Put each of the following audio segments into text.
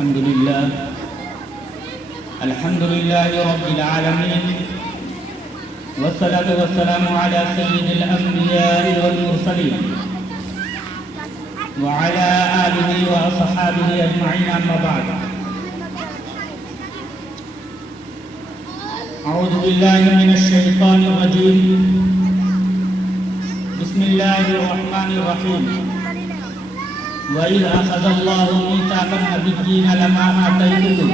الحمد لله رب العالمين، والصلاة والسلام على سيد الأنبياء والمرسلين وعلى آله وأصحابه أجمعين، أما بعد. أعوذ بالله من الشيطان الرجيم. بسم الله الرحمن الرحيم. وَإِذْ أَخَذَ اللَّهُ مِيثَاقَ النَّبِيِّينَ لَمَا آتَيْتُكُم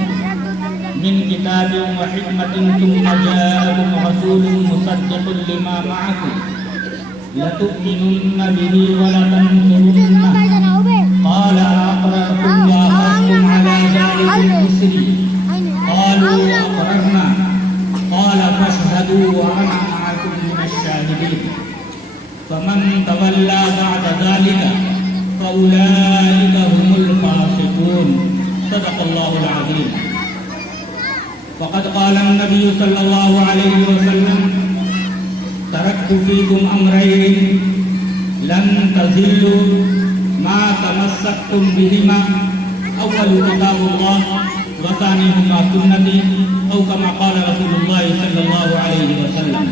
مِّن كِتَابٍ وَحِكْمَةٍ ثُمَّ جَاءَكُمْ رَسُولٌ مُّصَدِّقٌ لِّمَا مَعَكُمْ لَتُؤْمِنُنَّ بِهِ وَلَتَنصُرُنَّهُ قَالَ أَأَقْرَرْتُمْ وَأَخَذْتُمْ عَلَىٰ ذَٰلِكُمْ إِصْرِي قَالُوا أَقْرَرْنَا قَالَ فَاشْهَدُوا وَأَنَا مَعَكُم مِّنَ الشَّاهِدِينَ فَمَن تَوَلَّىٰ بَعْدَ ذَٰلِكَ فَأُولَٰئِكَ هُمُ الْفَاسِقُونَ. صدق الله العظيم. وقد قال النبي صلى الله عليه وسلم: تركت فيكم أمرين لن تضلوا ما تمسكتم بهما أول كتاب الله وثانيهما سنتي، أو كما قال رسول الله صلى الله عليه وسلم.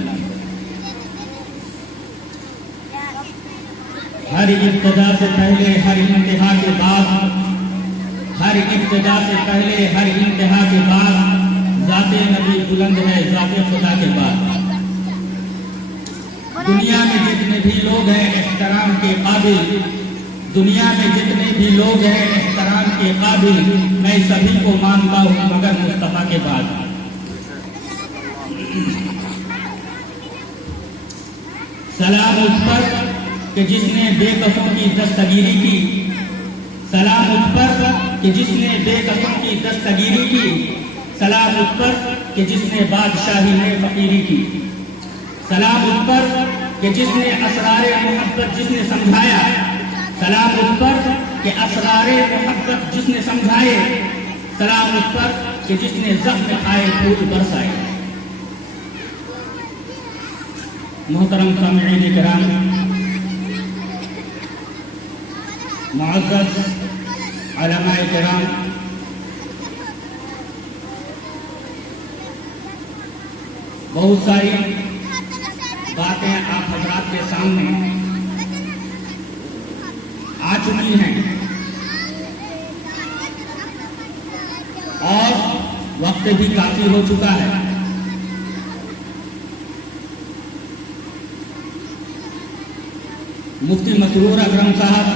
ہر ابتدا سے پہلے ہر انتہا کے بعد، ہر ابتدا سے پہلے ہر انتہا کے بعد ذات نبی بلند ہے ذات خدا کے بعد. دنیا میں جتنے بھی لوگ ہیں احترام کے قابل، دنیا میں جتنے بھی لوگ ہیں احترام کے قابل، میں سبھی کو مانتا ہوں مگر مصطفیٰ کے بعد. سلام اس پر کہ جس نے بے کسوں کی دستگیری کی، سلام اس پر کہ جس نے بے کسوں کی دستگیری کی، سلام اس پر کہ جس نے بادشاہی میں فقیری کی، سلام اس پر کہ جس نے اسرار محبت جس نے سمجھایا، سلام اس پر کہ اسرار محبت جس نے سمجھائے، سلام اس پر کہ جس نے زخم کھائے پھول برسائے. محترم سامعین کرام، معزز علماء کرام، بہت ساری باتیں آپ حضرات کے سامنے آ چکی ہیں اور وقت بھی کافی ہو چکا ہے. مفتی مسرور اکرم صاحب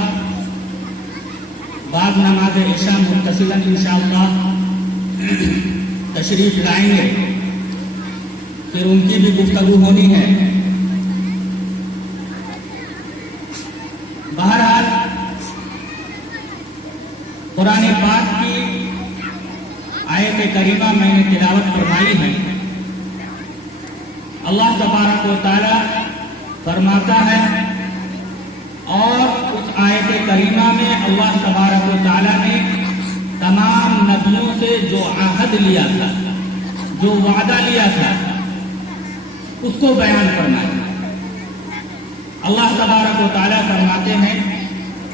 بعد نماز عشاء متصلاً انشاءاللہ تشریف لائیں گے، پھر ان کی بھی گفتگو ہونی ہے. بہرحال قرآن پاک کی آیت کریمہ میں نے تلاوت فرمائی ہے. اللہ تبارک و تعالی فرماتا ہے، اور اس آیت کریمہ میں اللہ تبارک و تعالی نے تمام نبیوں سے جو عہد لیا تھا، جو وعدہ لیا تھا، اس کو بیان فرمایا. اللہ تبارک و تعالی فرماتے ہیں: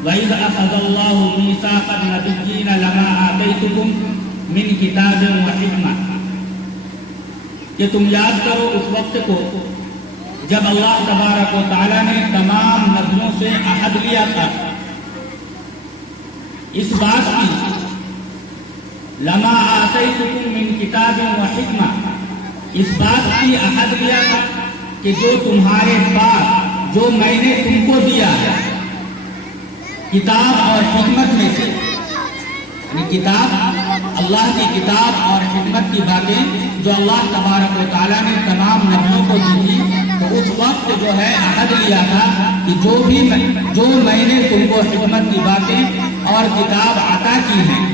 وَإِذْ أَخَذَ اللَّهُ مِيثَاقَ النَّبِيِّينَ لَمَا آتَيْتُكُم مِّن كِتَابٍ وَحِكْمَةٍ. کہ تم یاد کرو اس وقت کو جب اللہ تبارک و تعالی نے تمام نبیوں سے عہد لیا تھا اس بات کی، لما آتیتکم من کتاب و حکمہ، اس بات کی عہد لیا تھا کہ جو تمہارے پاس، جو میں نے تم کو دیا ہے کتاب اور حکمت میں سے، یعنی کتاب، اللہ کی کتاب اور حکمت کی باتیں جو اللہ تبارک و تعالیٰ نے تمام نبیوں کو دی تھی، تو اس وقت جو ہے عہد لیا تھا کہ جو میں نے تم کو حکمت کی باتیں اور کتاب عطا کی ہیں.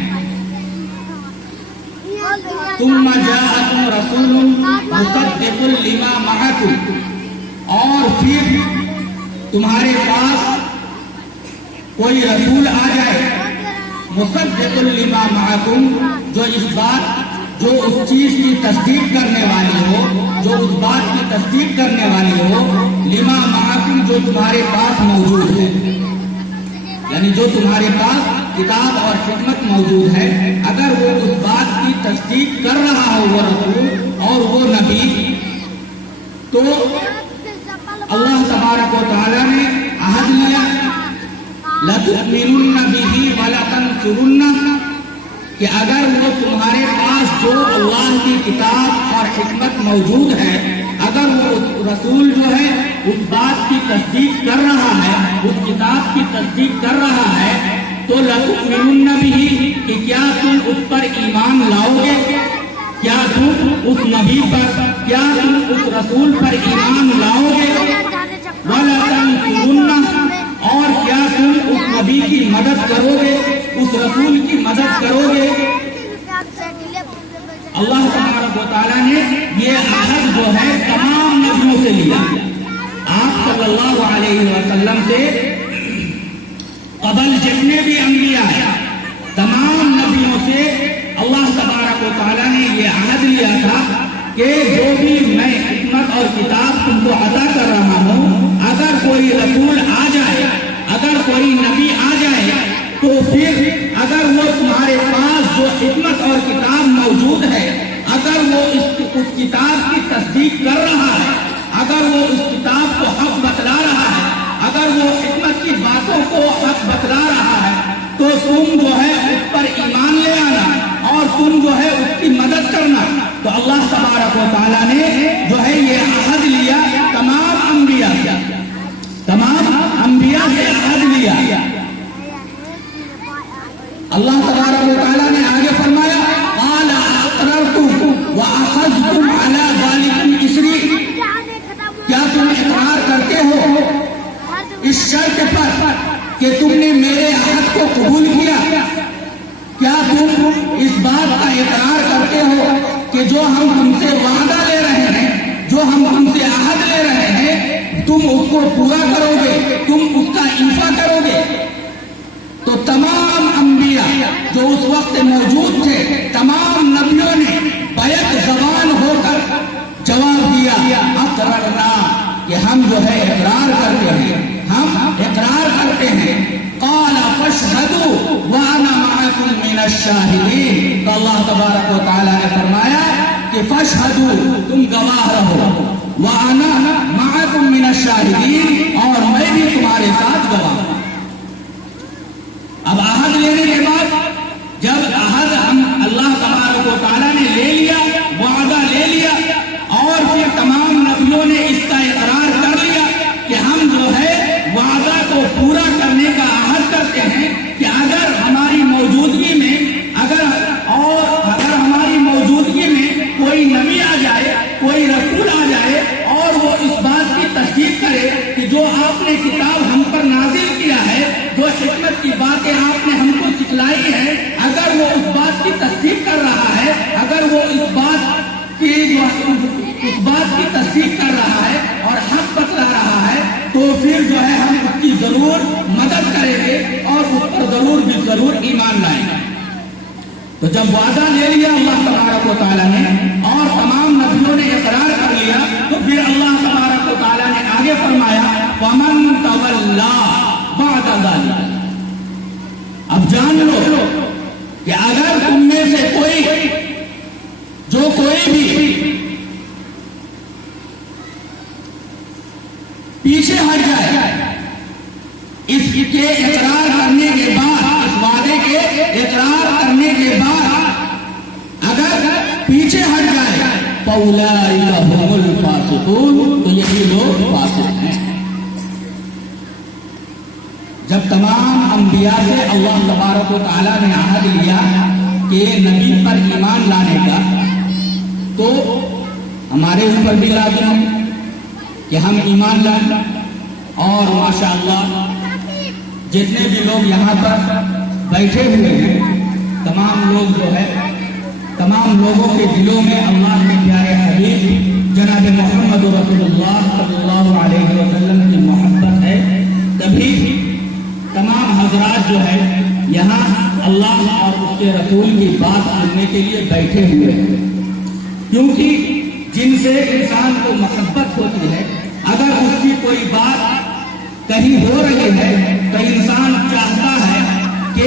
ثم جاءکم رسول مصدق لما معکم، اور پھر تمہارے پاس کوئی رسول آ جائے مصدق لما معکم، جو اس چیز کی تصدیق کرنے والی ہو، جو اس بات کی تصدیق کرنے والی ہو، لما معکم جو تمہارے پاس موجود ہے، یعنی جو تمہارے پاس کتاب اور حکمت موجود ہے، اگر وہ اس بات کی تصدیق کر رہا ہو وہ رسول اور وہ نبی، تو اللہ تبارک و تعالیٰ نے عہد لیا لَتُؤْمِنُنَّ بِهِ وَلَتَنْصُرُنَّهُ کہ اگر وہ تمہارے پاس جو اللہ کی کتاب اور حکمت موجود ہے، اگر وہ رسول جو ہے اس بات کی تصدیق کر رہا ہے، اس کتاب کی تصدیق کر رہا ہے، تو لَتُؤْمِنُنَّ بِهِ کہ کیا تم اس پر ایمان لاؤ گے، کیا تم اس نبی پر، کیا تم اس رسول پر ایمان لاؤ گے، وَلَتَنْصُرُنَّهُ اور کیا تم اس نبی کی مدد کرو گے، اس رسول کی مدد کرو گے۔ اللہ تبارک و تعالیٰ نے یہ عہد جو ہے تمام نبیوں سے لیا۔ آپ صلی اللہ علیہ وسلم سے قبل جتنے بھی انبیاء ہیں، تمام نبیوں سے اللہ تبارک و تعالیٰ نے یہ عہد لیا تھا کہ جو بھی میں حکمت اور کتاب تم کو عطا کر رہا ہوں، اگر کوئی رسول آ جائے، اگر کوئی نبی آ جائے، تو پھر اگر وہ تمہارے پاس جو حکمت اور کتاب موجود ہے، اگر وہ اس کتاب کی تصدیق کر رہا ہے، اگر وہ اس کتاب کو حق بتلا رہا ہے، اگر وہ حکمت کی باتوں کو حق بتلا رہا ہے، تو تم جو ہے اس پر ایمان لے آنا اور تم جو ہے اس کی مدد کرنا۔ تو اللہ تبارک و تعالیٰ نے جو ہے یہ عہد لیا تمام انبیاء سے، تمام انبیاء سے عہد لیا۔ اللہ تبارک و تعالیٰ نے آگے فرمایا قَالَ أَقْرَرْتُمْ وَأَخَذْتُمْ عَلَىٰ ذَلِكُمْ إِصْرِي کیا تم اقرار کرتے ہو اس شرط پر کہ تم نے میرے عہد کو قبول کیا؟ کیا تم اس بات کا اقرار کرتے ہو کہ جو ہم تم سے وعدہ لے رہے ہیں، جو ہم تم سے عہد لے رہے ہیں، تم اس کو پورا کرو گے، تم اس کا ایفا کرو گے؟ تو تمام انبیاء جو اس وقت موجود تھے، تمام نبیوں نے بیک زبان ہو کر جواب دیا اقررنا کہ ہم جو ہے اقرار کرتے ہیں، ہم اقرار کرتے ہیں۔ قال فاشهدوا وانا معكم من الشاهدين تو اللہ تبارک و تعالیٰ نے فرمایا کہ فاشهدوا تم گواہ رہو، وانا معكم من الشاهدين اور میں بھی تمہارے ساتھ گواہ ہوں۔ اب عہد لینے کے بعد جب عہد ہم اللہ تبارک و تعالیٰ نے لے لیا، وعدہ لے لیا، اور پھر تمام نبیوں نے اس کا اقرار کر لیا کہ ہم جو ہے وعدہ کو پورا کرنے کا عہد کرتے ہیں کہ اگر ہماری موجودگی میں اگر ہماری موجودگی میں کوئی نبی آ جائے، کوئی رسول آ جائے اور وہ اس بات کی تصدیق کرے کہ جو آپ نے کتاب ہم پر نازل کیا ہے، جو حکمت کی باتیں آپ نے ہم کو سکھلائی ہے، اگر وہ اس بات کی تصدیق کر رہا ہے، اگر وہ اس بات کی تصدیق کر رہا ہے اور حق بتلا رہا ہے، تو پھر جو ہے ہم اس کی ضرور مدد کریں گے اور اس پر ضرور ایمان لائیں گے۔ تو جب وعدہ لے لیا اللہ تبارک و تعالیٰ نے اور تمام نبیوں نے اقرار کر لیا، تو پھر اللہ تبارک و تعالیٰ نے آگے فرمایا وَمَن تَوَلَّىٰ بَعْدَ ذَلِكَ اب جان لو کہ اگر تم میں سے کوئی بھی پیچھے ہٹ جائے اس کے اقرار کرنے کے بعد، اس وعدے کے اقرار کرنے کے بعد اگر پیچھے ہٹ جائے فَأُولَٰئِكَ هُمُ الْفَاسِقُونَ تو یہی لوگ فاسق ہیں۔ جب تمام انبیاء سے اللہ تبارک و تعالیٰ نے عہد لیا کہ نبی پر ایمان لانے کا، تو ہمارے اوپر بھی لازم ہے کہ ہم ایمان لائیں۔ اور ماشاءاللہ جتنے بھی لوگ یہاں پر بیٹھے ہوئے ہیں، تمام لوگ جو ہے، تمام لوگوں کے دلوں میں اللہ کے پیارے حبیب جناب محمد رسول اللہ صلی اللہ علیہ وسلم کی محبت ہے، تبھی تمام حضرات جو ہے یہاں اللہ اور اس کے رسول کی بات سننے کے لیے بیٹھے ہوئے ہیں، کیونکہ جن سے انسان کو محبت ہوتی ہے، اگر اس کی کوئی بات کہیں ہو رہی ہے تو انسان چاہتا ہے کہ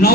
9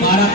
12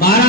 12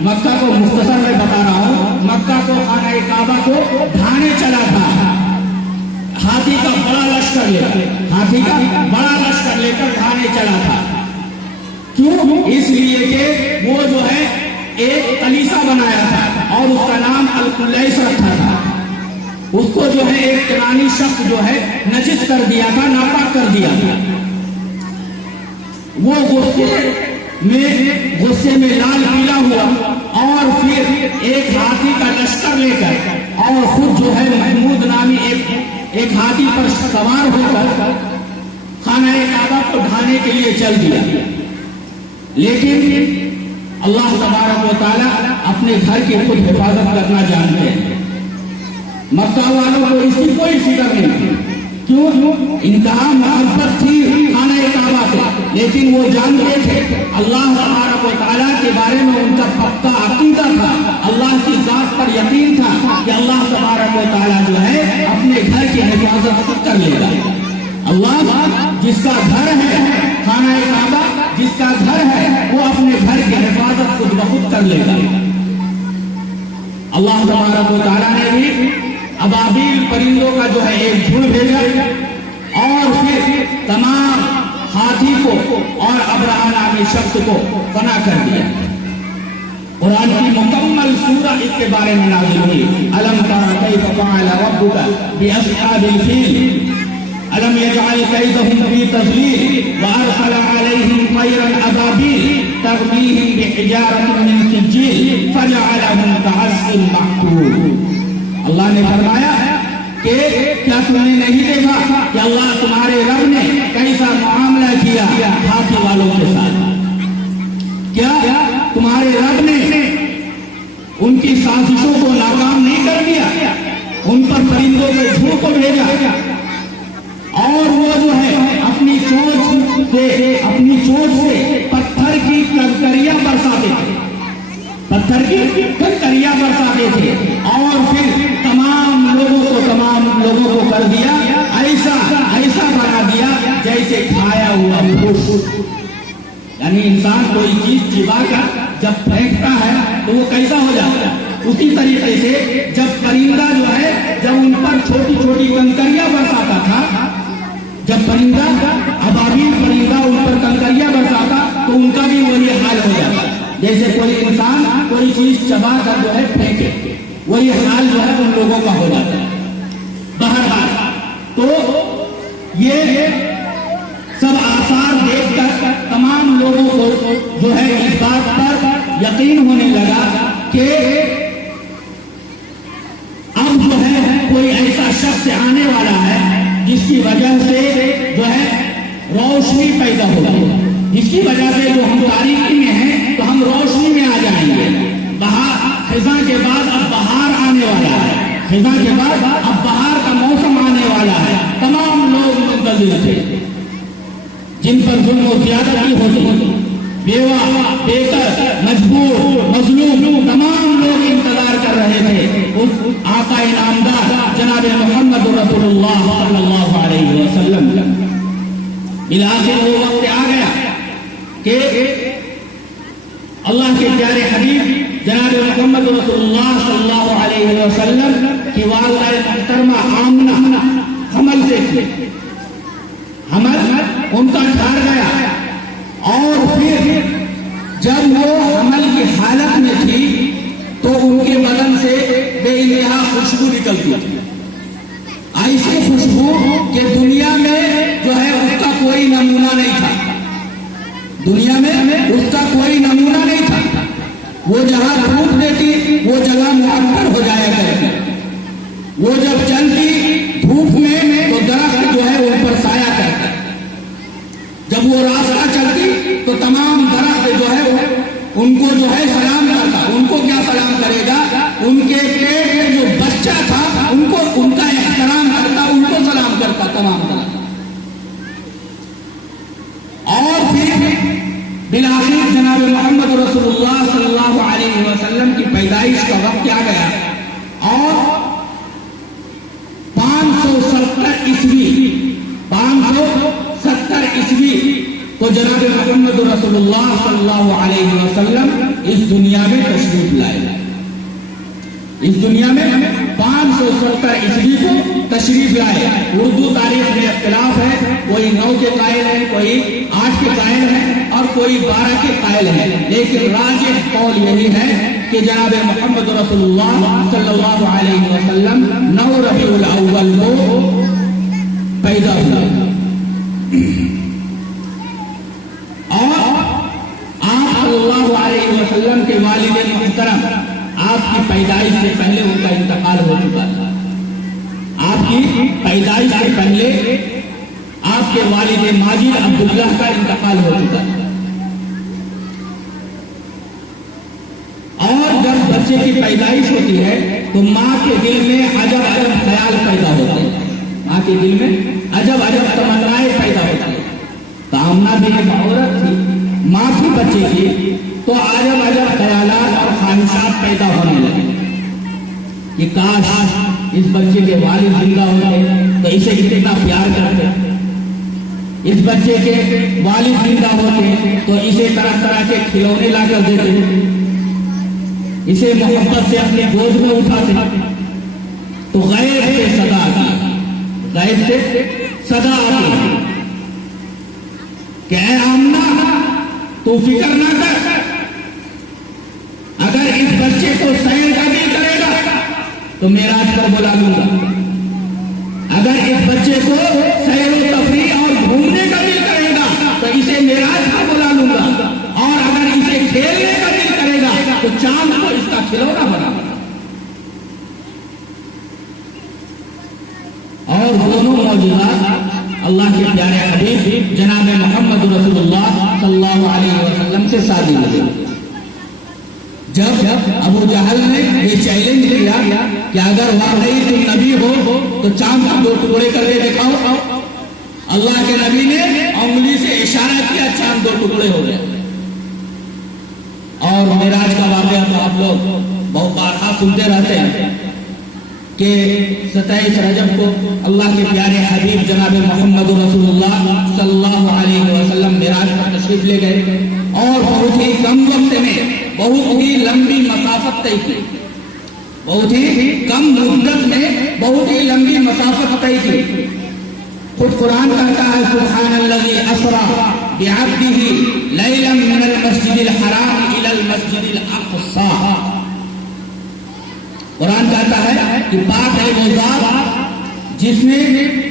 مکہ کو مختصر میں بتا رہا ہوں، مکہ کو خانہ کعبہ کو ڈھانے چلا تھا ہاتھی کا بڑا لشکر لے کر، ہاتھی کا بڑا لشکر لے کر ڈھانے چلا تھا۔ کیوں؟ اس لیے کہ وہ جو ہے ایک کلیسا بنایا تھا اور اس کا نام القلیس رکھا تھا۔ اس کو جو ہے ایک کنانی شخص جو ہے نجس کر دیا تھا، ناپاک کر دیا تھا۔ وہ غصے میں لال پیلا ہوا اور پھر ایک ہاتھی کا لشکر لے کر اور خود جو ہے محمود نامی ایک ہاتھی پر سوار ہو کر خانہ کعبہ کو ڈھانے کے لیے چل دیا۔ لیکن اللہ تبارک و تعالیٰ اپنے گھر کی خود حفاظت کرنا جانتے ہیں۔ مکہ والوں کو اس کی کوئی فکر نہیں تھی، کیوں؟ انتہا محبت تھی خانہ کعبہ سے، لیکن وہ جانتے تھے اللہ تبارک و تعالیٰ کے بارے میں ان کا پختہ عقیدہ تھا، اللہ کی ذات پر یقین تھا کہ اللہ تبارک و تعالیٰ جو ہے اپنے گھر کی حفاظت خود کر لے گا۔ اللہ جس کا گھر ہے خانہ کعبہ، جس کا گھر ہے وہ اپنے گھر کی حفاظت خود بخود کر لے گا۔ اللہ تبارک و تعالیٰ نے بھی ابابیل پرندوں کا جو ہے ایک جھنڈ بھیجا اور پھر تمام ہاتھی کو اور ابرہہ نامی شخص کو فنا کر دیا۔ قرآن کی مکمل سورہ اس کے بارے میں نازل ہوئی۔ الم تر کیف فعل ربک باصحاب الفیل الم یجعل کیدہم فی تضلیل وارسل علیہم طیرا ابابیل ترمیہم بحجارۃ من سجیل فجعلہم کعصف مأکول۔ اللہ نے فرمایا کہ کیا تم نے نہیں دیکھا کہ اللہ تمہارے رب نے کیسا معاملہ کیا ہاتھی والوں کے ساتھ؟ کیا تمہارے رب نے ان کی سازشوں کو ناکام نہیں کر دیا؟ ان پر پرندوں کے جھنڈ کو بھیجا اور وہ جو ہے اپنی چونچ سے پتھر کی کنکریاں برساتے تھے، پتھر کی کنکریاں برساتے تھے اور پھر تمام لوگوں کو کر دیا ایسا بنا دیا جیسے کھایا ہوا پھوس۔ یعنی انسان کوئی چیز چبا کر جب پھینکتا ہے تو وہ کیسا ہو جاتا ہے، اسی طریقے سے جب پرندہ جو ہے جب ان پر چھوٹی چھوٹی کنکریاں برساتا تھا، جب پرندہ ابابیل پرندہ ان پر کنکریاں برساتا تو ان کا بھی وہی حال ہو جاتا، جیسے کوئی انسان کوئی چیز چبا کر جو ہے پھینکے، وہی حال جو ہے ان لوگوں کا ہو جاتا ہے۔ بہرحال تو یہ سب آثار دیکھ کر تمام لوگوں کو جو ہے اس بات پر یقین ہونے لگا کہ اب جو ہے کوئی ایسا شخص آنے والا ہے جس کی وجہ سے جو ہے روشنی پیدا ہوگی، جس کی وجہ سے جو ہم تاریکی میں ہیں تو ہم روشنی میں آ جائیں گے۔ خزاں کے بعد اب بہار آنے والا ہے، خزاں کے بعد اب بہار کا موسم آنے والا ہے۔ تمام لوگ منتظر تھے جن پر ظلم و زیادتی ہوتی، بیوہ، بیکر، مجبور، مظلوم، تمام لوگ انتظار کر رہے تھے اس آقا انعامدار جناب محمد رسول اللہ صلی اللہ علیہ وسلم۔ بالآخر وہ وقت آ گیا کہ اللہ کے پیارے حبیب جناب محمد رسول اللہ صلی اللہ علیہ وسلم کی والدہ محترمہ آمنہ حمل سے تھے، حمل ان کا ٹھہر گیا اور پھر جب وہ حمل کی حالت میں تھی تو ان کے بدن سے بے انتہا خوشبو نکلتی تھی، ایسی خوشبو کہ دنیا میں جو ہے اس کا کوئی نمونہ نہیں تھا، دنیا میں اس کا کوئی نمونہ نہیں تھا۔ وہ جہاں دھوپ دیتی وہ جگہ معطر ہو جایا کرتی، وہ جب چلتی دھوپ میں تو درخت جو ہے ان پر سایہ کرتا، جب وہ راستہ چلتی تو تمام درخت جو ہے ان کو جو ہے سلام کرتا۔ ان کو کیا سلام کرے گا؟ ان کے پیٹ میں جو بچہ تھا ان کا احترام کرتا، ان کو سلام کرتا تمام درخت۔ اور پھر بالآخر جناب محمد رسول اللہ صلی اللہ علیہ وسلم کی پیدائش کا وقت آ گیا اور 570 عیسوی تو جناب محمد رسول اللہ صلی اللہ علیہ وسلم اس دنیا میں تشریف لائے. اس دنیا میں 570 عیسوی کو تشریف لائے. اردو تاریخ میں اختلاف ہے، کوئی 9 کے قائل ہے، کوئی 8 کے قائل ہے اور کوئی 12 کے قائل ہے، لیکن راجح قول یہی ہے کہ جناب محمد رسول اللہ صلی اللہ علیہ وسلم 9 ربیع الاول کو پیدا ہوئے. اور آپ صلی اللہ علیہ وسلم کے والد محترم آپ کی پیدائش سے پہلے ان کا انتقال ہو چکا تھا. آپ کی پیدائش سے پہلے آپ کے والد ماجد عبداللہ کا انتقال ہو چکا تھا. اور جب بچے کی پیدائش ہوتی ہے تو ماں کے دل میں عجب عجب خیال پیدا ہوتے ہیں. ماں کے دل میں عجب عجب تمنائیں پیدا ہوتی ہیں. تو آمنہ بھی ایک عورت تھی، ماں کی بچے کی، تو عجب عجب خیالات اور خواہشات پیدا ہونے لگے کہ کاش اس بچے کے والد زندہ ہوتے تو اسے کتنا پیار کرتے، اس بچے کے والد زندہ ہوتے تو اسے طرح طرح کے کھلونے لا کر دیتے، اسے محبت سے اپنے گود میں اٹھاتے. تو غیب سے صدا آتی، غیب سے صدا آتی کہ اے آمنہ تو فکر نہ کر، اگر اس بچے کو سیر کا دل کرے گا تو معراج پر بلا لوں گا. اگر اس بچے کو سیر و تفریح اور گھومنے کا دل کرے گا تو اسے معراج پر بلا لوں گا. اور اگر اسے کھیلنے کا دل کرے گا تو چاند کو اس کا کھلونا بنا دوں گا. اور دونوں معجزات اللہ کے پیارے حبیب جناب محمد رسول اللہ صلی اللہ علیہ وسلم سے صادق ہوئے. جب ابو جہل نے یہ چیلنج کیا کہ اگر واقعی تم نبی ہو تو چاند کو 2 ٹکڑے کر کے دکھاؤ، اللہ کے نبی نے انگلی سے اشارہ کیا، چاند 2 ٹکڑے ہو گئے. اور معراج کا واقعہ تو آپ لوگ بہت بارہا سنتے رہتے ہیں کہ 27 رجب کو اللہ کے پیارے حبیب جناب محمد رسول اللہ صلی اللہ علیہ وسلم معراج پر تشریف لے گئے اور بہت ہی کم وقت میں بہت ہی لمبی مسافت طے کی، بہت ہی کم مدت میں بہت ہی لمبی مسافت طے کی. خود قرآن کہتا ہے سبحان الذی اسری بعبدہ لیلا من المسجد الحرام الی المسجد الاقصی. قرآن کہتا ہے کہ پاک ہے وہ ذات جس نے